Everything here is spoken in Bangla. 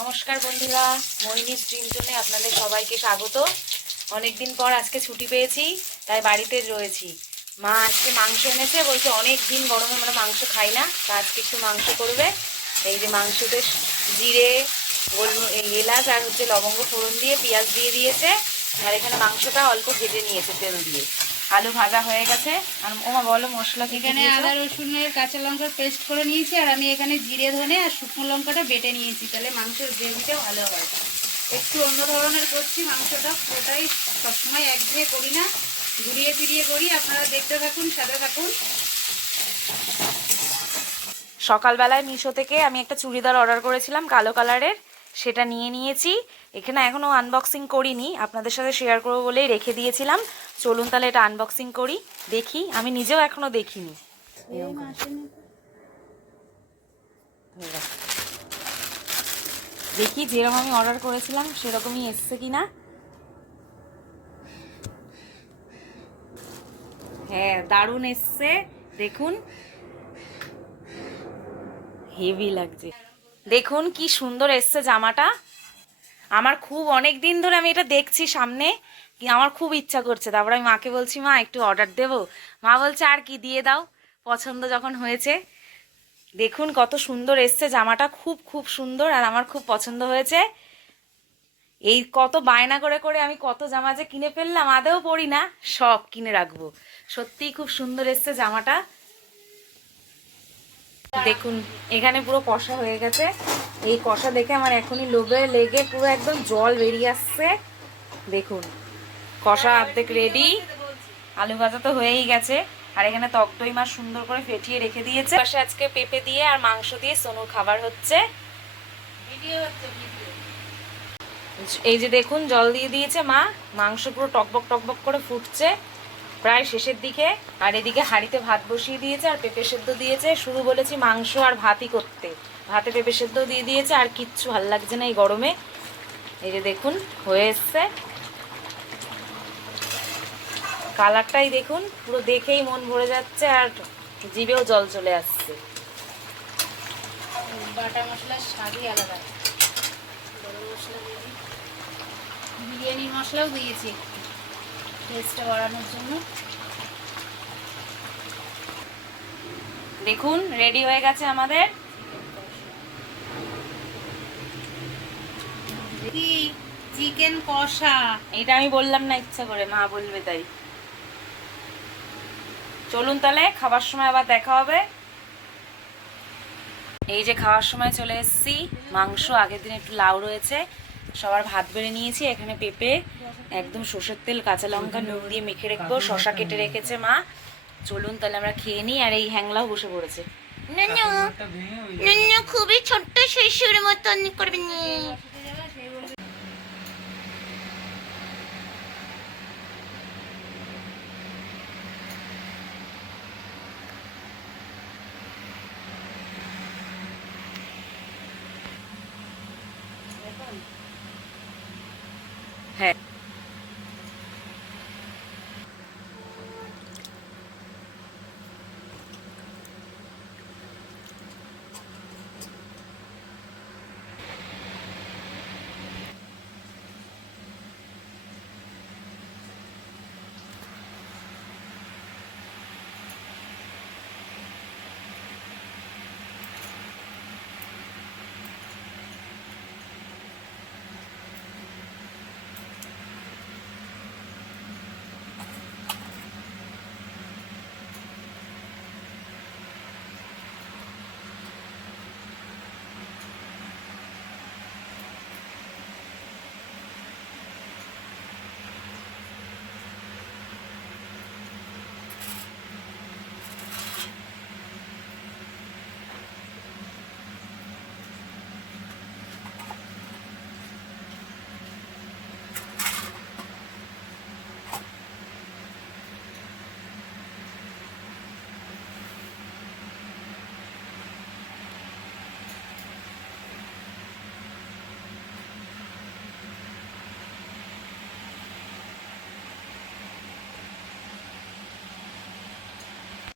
নমস্কার বন্ধুরা মোহিনী স্ট্রিম জন্য আপনাদের সবাইকে স্বাগত। অনেকদিন পর আজকে ছুটি পেয়েছি, তাই বাড়িতে রয়েছি। মা আজকে মাংস এনেছে, বলছে অনেক দিন গরমে আমরা মাংস খাই না, তা আজকে একটু মাংস করবে। এই যে মাংসতে জিরে এই এলাচ আর হচ্ছে লবঙ্গ ফোড়ন দিয়ে, পেঁয়াজ দিয়ে দিয়েছে। আর এখানে মাংসটা অল্প ভেজে নিয়েছে তেল দিয়ে। আলু ভাজা হয়ে গেছে। আর ওমা বলো মশলা এখানে? আদা রসুনের কাঁচা লঙ্কার পেস্ট করে নিয়েছি আর আমি এখানে জিরে ধনে আর শুকনো লঙ্কাটা বেটে নিয়েছি তাহলে মাংসের গ্রেভিটা ভালো হয়। একটু অন্য ধরনের করছি মাংসটা ওটাই সবসময় একঘেয়ে করি না ঘুরিয়ে ফিরিয়ে করি আপনারা দেখতে থাকুন সাথে থাকুন। সকালবেলায় মিশো থেকে আমি একটা চুড়িদার অর্ডার করেছিলাম কালো কালারের। সেটা নিয়ে নিয়েছি। এখানে এখনও আনবক্সিং করিনি। আপনাদের সাথে শেয়ার করব বলেই রেখে দিয়েছিলাম। চলুন তাহলে এটা আনবক্সিং করি। দেখি। আমি নিজেও এখনও দেখিনি। দেখি যেরকম আমি অর্ডার করেছিলাম সেরকমই এসছে কিনা। হ্যাঁ দারুণ এসছে। দেখুন। হেভি লাগছে। দেখুন কি সুন্দর এসছে জামাটা। আমার খুব অনেক দিন ধরে আমি এটা দেখছি সামনে। আমার খুব ইচ্ছা করছে। তারপর আমি মাকে বলছি, মা, একটু অর্ডার দেব? মা বলছে, আর কি, দিয়ে দাও। পছন্দ যখন হয়েছে। দেখুন কত সুন্দর এসছে জামাটা। খুব খুব সুন্দর আর আমার খুব পছন্দ হয়েছে। এই কত বায়না করে করে আমি কত জামা যে কিনে ফেললাম আদেও পরি না, সব কিনে রাখব। সত্যিই খুব সুন্দর এসছে জামাটা। দেখুন এখানে পুরো কষা হয়ে গেছে। এই কষা দেখে আমার এখনই লোভে লেগে পুরো একদম জল বেরিয়ে আসছে। দেখুন কষা অর্ধেক রেডি আলু ভাজা তো হয়েই গেছে। আর এখানে টক দই মাছ সুন্দর করে ফেটিয়ে রেখে দিয়েছে। পাশে আজকে পেঁপে দিয়ে আর মাংস দিয়ে সোনুর খাবার হচ্ছে। এই যে দেখুন জল দিয়ে দিয়েছে মা। মাংস পুরো টকবক টকবক করে ফুটছে। প্রায় শেষের দিকে, আর এদিকে হাঁড়িতে ভাত বসিয়ে দিয়েছে, আর পেঁপে সেদ্ধ দিয়েছে। শুরু বলেছি মাংস আর ভাতই করতে। ভাতে পেঁপে সেদ্ধ দিয়ে দিয়েছে, আর কিচ্ছু ভালো লাগছে না এই গরমে। এই যে দেখুন, হয়ে এসছে। কালারটাই দেখুন, পুরো দেখেই মন ভরে যাচ্ছে, আর জিভেও জল চলে আসছে। বাটা মশলার স্বাদই আলাদা। মশলা দিয়ে। বিরিয়ানির মশলাও দিয়েছি। টেস্টটা বাড়ানোর জন্য। দেখুন রেডি হয়ে গেছে আমাদের। চিকেন কষা। এটা আমি বললাম না ইচ্ছা করে মা বলবে তাই। চলুন তাহলে খাবার সময় আবার দেখা হবে। এই যে খাওয়ার সময় চলে এসেছি মাংস আগের দিন একটু লাউ রয়েছে। সবার ভাত বেড়ে নিয়েছি এখানে পেঁপে একদম সর্ষের তেল কাঁচা লঙ্কা নুন দিয়ে মেখে রাখব শশা কেটে রেখেছে মা। চলুন তাহলে আমরা খেয়ে নিই আর এই হ্যাংলাও বসে পড়েছে। খুবই ছোট্ট শিশুর মতন করবেন হ্যাঁ